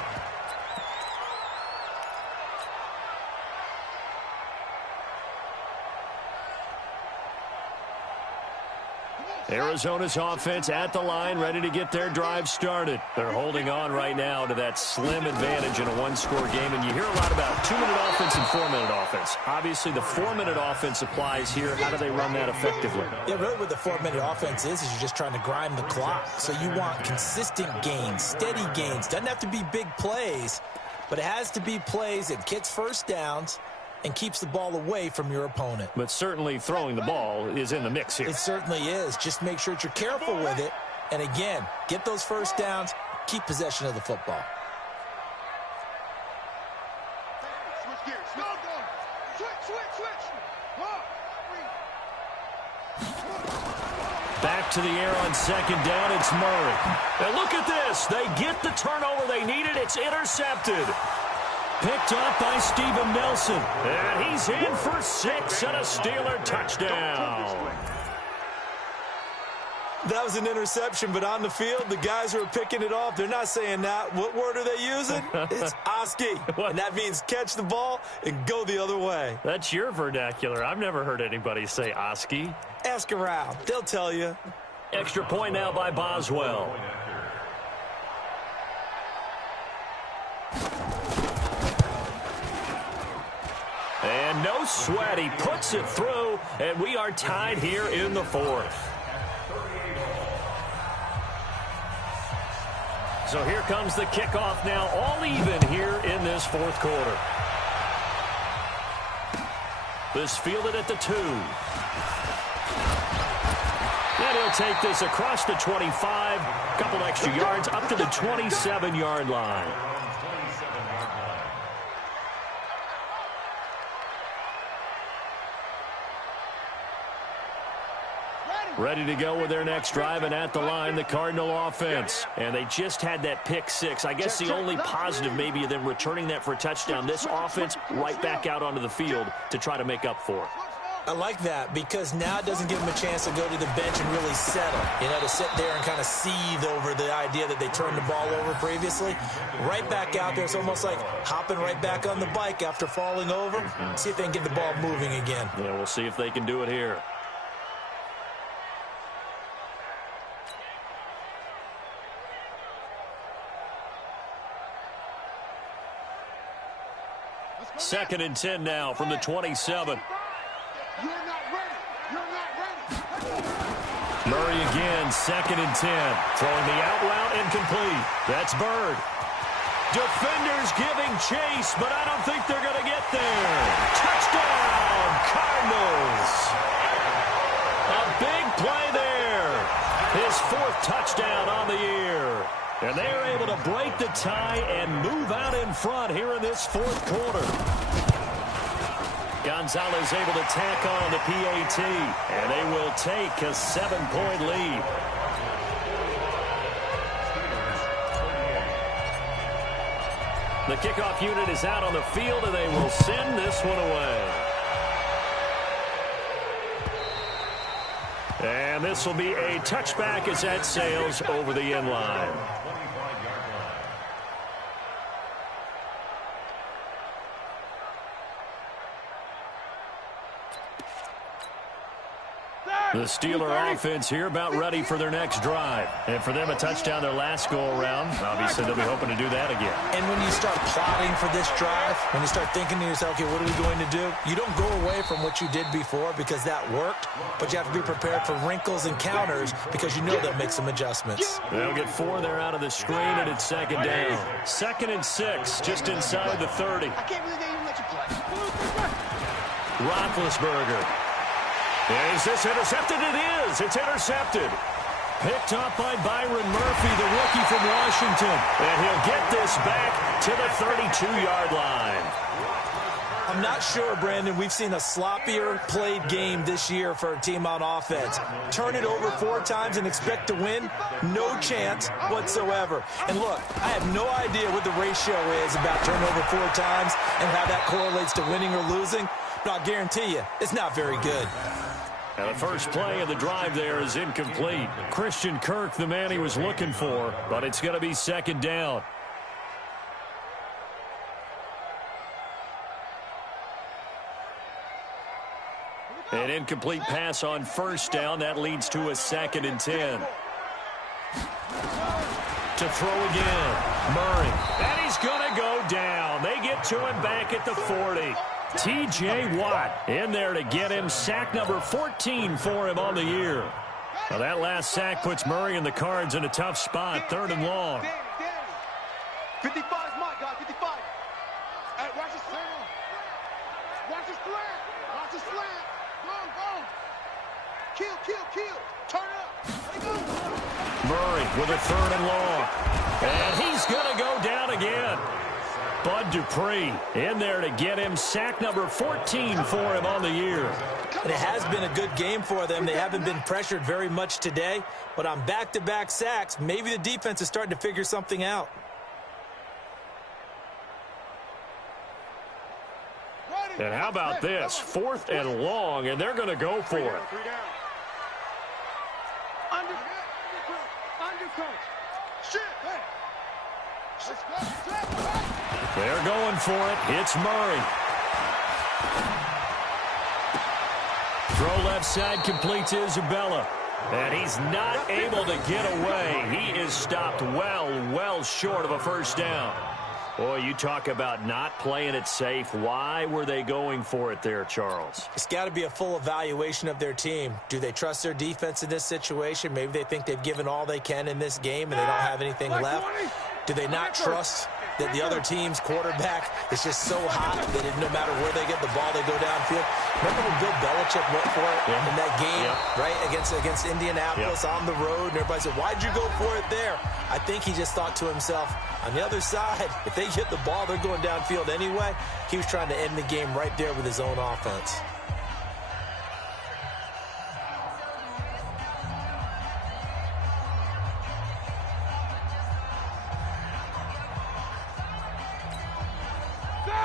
Arizona's offense at the line, ready to get their drive started. They're holding on right now to that slim advantage in a one-score game, and you hear a lot about 2-minute offense and 4-minute offense. Obviously, the 4-minute offense applies here. How do they run that effectively? Yeah, really what the 4-minute offense is you're just trying to grind the clock. So you want consistent gains, steady gains. Doesn't have to be big plays, but it has to be plays that gets first downs and keeps the ball away from your opponent. But certainly throwing the ball is in the mix here. It certainly is. Just make sure that you're careful with it. And again, get those first downs, keep possession of the football. Switch gears. Switch. Back to the air on second down, it's Murray. And look at this. They get the turnover they needed. It's intercepted. Picked up by Steven Nelson. And he's in for 6 and a Steeler touchdown. That was an interception, but on the field, the guys who are picking it off, they're not saying that. What word are they using? It's Oski. And that means catch the ball and go the other way. That's your vernacular. I've never heard anybody say Oski. Ask around. They'll tell you. Extra point now by Boswell. And no sweat. He puts it through, and we are tied here in the fourth. So here comes the kickoff now, all even here in this fourth quarter. This fielded at the 2. And he'll take this across the 25, a couple extra yards, up to the 27-yard line. Ready to go with their next drive, and at the line, the Cardinal offense. And they just had that pick 6. I guess the only positive maybe of them returning that for a touchdown. This offense right back out onto the field to try to make up for it. I like that because now it doesn't give them a chance to go to the bench and really settle. You know, to sit there and kind of seethe over the idea that they turned the ball over previously. Right back out there. It's almost like hopping right back on the bike after falling over. See if they can get the ball moving again. Yeah, we'll see if they can do it here. Second and 10 now from the 27. You're not ready. Murray again, second and 10. Throwing the out route incomplete. That's Bird. Defenders giving chase, but I don't think they're going to get there. Touchdown, Cardinals. A big play there. His 4th touchdown on the year. And they are able to break the tie and move out in front here in this 4th quarter. Gonzalez able to tack on the PAT, and they will take a 7-point lead. The kickoff unit is out on the field, and they will send this one away. And this will be a touchback as that sails over the end line. The Steeler offense here about ready for their next drive. And for them, a touchdown their last go-around. Obviously, they'll be hoping to do that again. And when you start plotting for this drive, when you start thinking to yourself, okay, what are we going to do? You don't go away from what you did before because that worked, but you have to be prepared for wrinkles and counters because you know they'll make some adjustments. They'll get 4 there out of the screen, and it's second down. 2nd and 6, just inside the 30. I can't believe they even let you play. Roethlisberger. Is this intercepted? It is. It's intercepted. Picked up by Byron Murphy, the rookie from Washington. And he'll get this back to the 32-yard line. I'm not sure, Brandon, we've seen a sloppier played game this year for a team on offense. Turn it over 4 times and expect to win? No chance whatsoever. And look, I have no idea what the ratio is about turnover 4 times and how that correlates to winning or losing, but I'll guarantee you, it's not very good. And the first play of the drive there is incomplete. Christian Kirk, the man he was looking for, but it's going to be second down. An incomplete pass on first down. That leads to a 2nd and 10. To throw again. Murray. And he's going to go down. They get to him back at the 40. T.J. Watt in there to get him. Sack number 14 for him on the year. Now that last sack puts Murray and the Cards in a tough spot. 3rd and long. 55 is my guy, 55. Hey, watch his slant. Watch his slant. Watch his slant. Go. Kill. Turn it up. Let it go. Murray with a 3rd and long. And he's going to go down again. Bud Dupree in there to get him. Sack number 14 for him on the year. And it has been a good game for them. They haven't been pressured very much today, but on back-to-back sacks, maybe the defense is starting to figure something out. And how about this? 4th and long, and they're going to go for it. They're going for it. It's Murray. Throw left side, completes Isabella. And he's not able to get away. He is stopped well short of a first down. Boy, you talk about not playing it safe. Why were they going for it there, Charles? It's got to be a full evaluation of their team. Do they trust their defense in this situation? Maybe they think they've given all they can in this game and they don't have anything left. Do they not trust that the other team's quarterback is just so hot that no matter where they get the ball, they go downfield? Remember when Bill Belichick went for it in that game, right, against Indianapolis on the road, and everybody said, why'd you go for it there? I think he just thought to himself, on the other side, if they get the ball, they're going downfield anyway. He was trying to end the game right there with his own offense.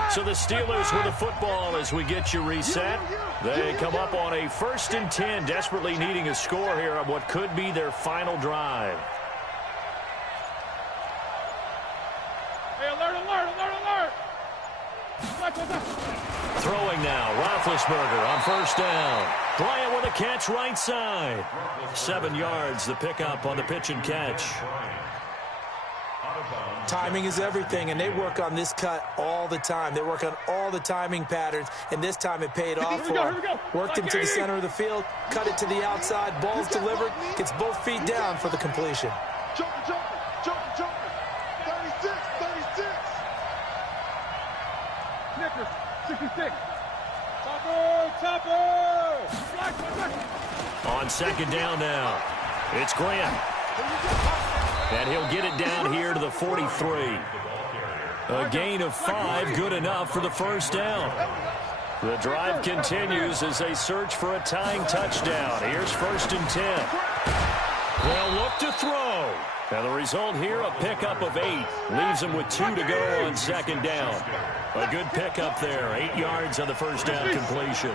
So the Steelers with the football as we get you reset. They come up on a 1st and 10, desperately needing a score here on what could be their final drive. Hey, alert! Throwing now, Roethlisberger on first down. Bryant with a catch right side. 7 yards, the pickup on the pitch and catch. Timing is everything, and they work on this cut all the time. They work on all the timing patterns, and this time it paid off for them. Worked him to the center of the field, cut it to the outside, ball's delivered, gets both feet down for the completion. Jumper. 36. Snickers, 66. Topper. On second down now, it's Grant. And he'll get it down here to the 43. A gain of 5, good enough for the first down. The drive continues as they search for a tying touchdown. Here's 1st and 10. They'll look to throw. And the result here, a pickup of 8. Leaves them with 2 to go on second down. A good pickup there. 8 yards on the first down completion.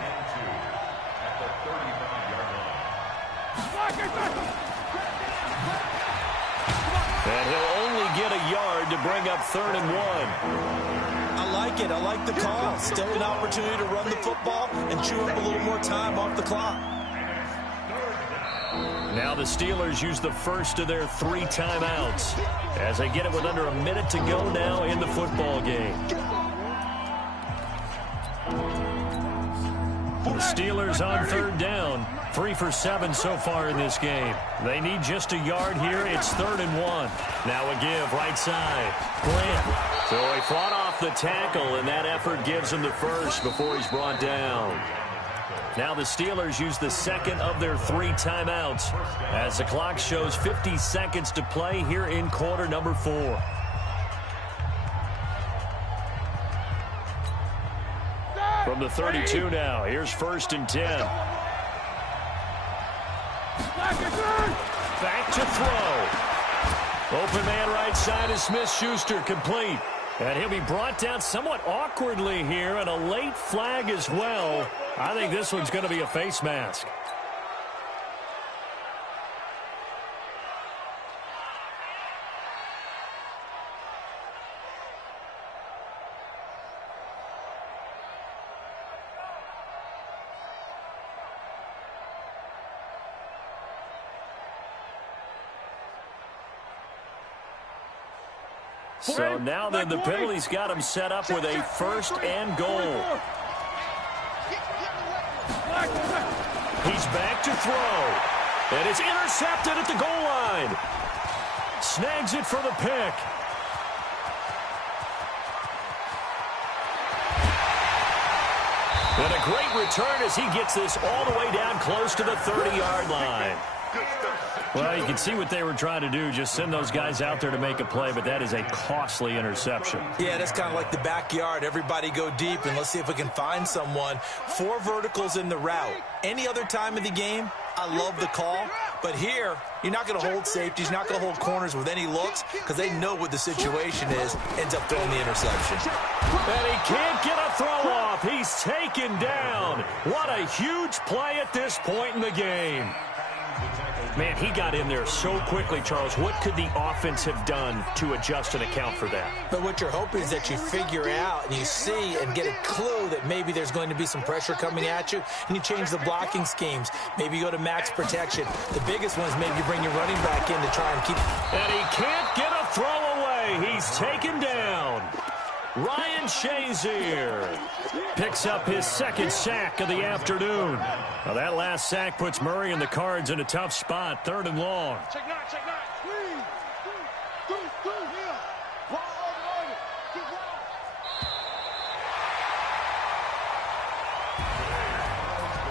And he'll only get a yard to bring up 3rd and 1. I like it. I like the call. Still an opportunity to run the football and chew up a little more time off the clock. Now the Steelers use the first of their 3 timeouts as they get it with under a minute to go now in the football game. The Steelers on 3rd down. 3 for 7 so far in this game. They need just a yard here. It's 3rd and 1. Now a give right side. Grant. So he fought off the tackle, and that effort gives him the first before he's brought down. Now the Steelers use the second of their 3 timeouts as the clock shows 50 seconds to play here in quarter number 4. From the 32 now, here's 1st and 10. Back to throw. Open man right side is Smith-Schuster, complete. And he'll be brought down somewhat awkwardly here, and a late flag as well. I think this one's going to be a face mask. So now then the penalty's got him set up with a 1st and goal. He's back to throw. And it's intercepted at the goal line. Snags it for the pick. And a great return as he gets this all the way down close to the 30-yard line. Well, you can see what they were trying to do, just send those guys out there to make a play, but that is a costly interception. Yeah, that's kind of like the backyard. Everybody go deep, and let's see if we can find someone. 4 verticals in the route. Any other time of the game, I love the call, but here, you're not going to hold safeties, you're not going to hold corners with any looks, because they know what the situation is, ends up throwing the interception. And he can't get a throw off. He's taken down. What a huge play at this point in the game. Man, he got in there so quickly, Charles. What could the offense have done to adjust and account for that? But what you're hoping is that you figure out and you see and get a clue that maybe there's going to be some pressure coming at you, and you change the blocking schemes. Maybe you go to max protection. The biggest one is maybe you bring your running back in to try and keep... And he can't get a throw away. He's taken down. Ryan Shazier picks up his 2nd sack of the afternoon. Now that last sack puts Murray and the Cards in a tough spot, 3rd and long. Check 9, check 9. Please. Do here. Roll over. Keep rolling.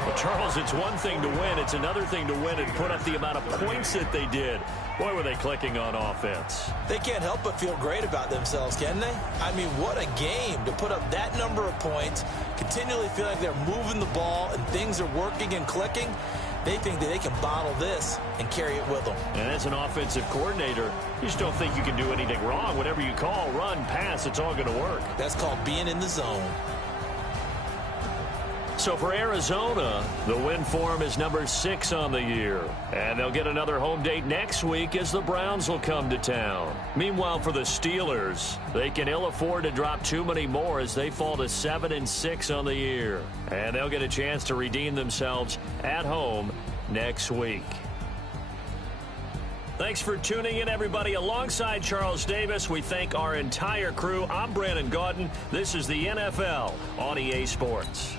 Well, Charles, it's one thing to win. It's another thing to win and put up the amount of points that they did. Boy, were they clicking on offense. They can't help but feel great about themselves, can they? I mean, what a game to put up that number of points, continually feel like they're moving the ball and things are working and clicking. They think that they can bottle this and carry it with them. And as an offensive coordinator, you just don't think you can do anything wrong. Whatever you call, run, pass, it's all going to work. That's called being in the zone. So for Arizona, the win form is number 6 on the year. And they'll get another home date next week as the Browns will come to town. Meanwhile, for the Steelers, they can ill afford to drop too many more as they fall to 7-6 on the year. And they'll get a chance to redeem themselves at home next week. Thanks for tuning in, everybody. Alongside Charles Davis, we thank our entire crew. I'm Brandon Gaudin. This is the NFL on EA Sports.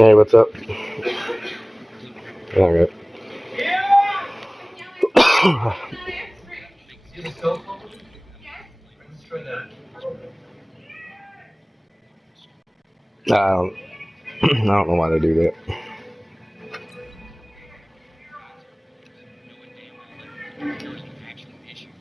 Hey, what's up? All right. I don't, I don't know why they do that.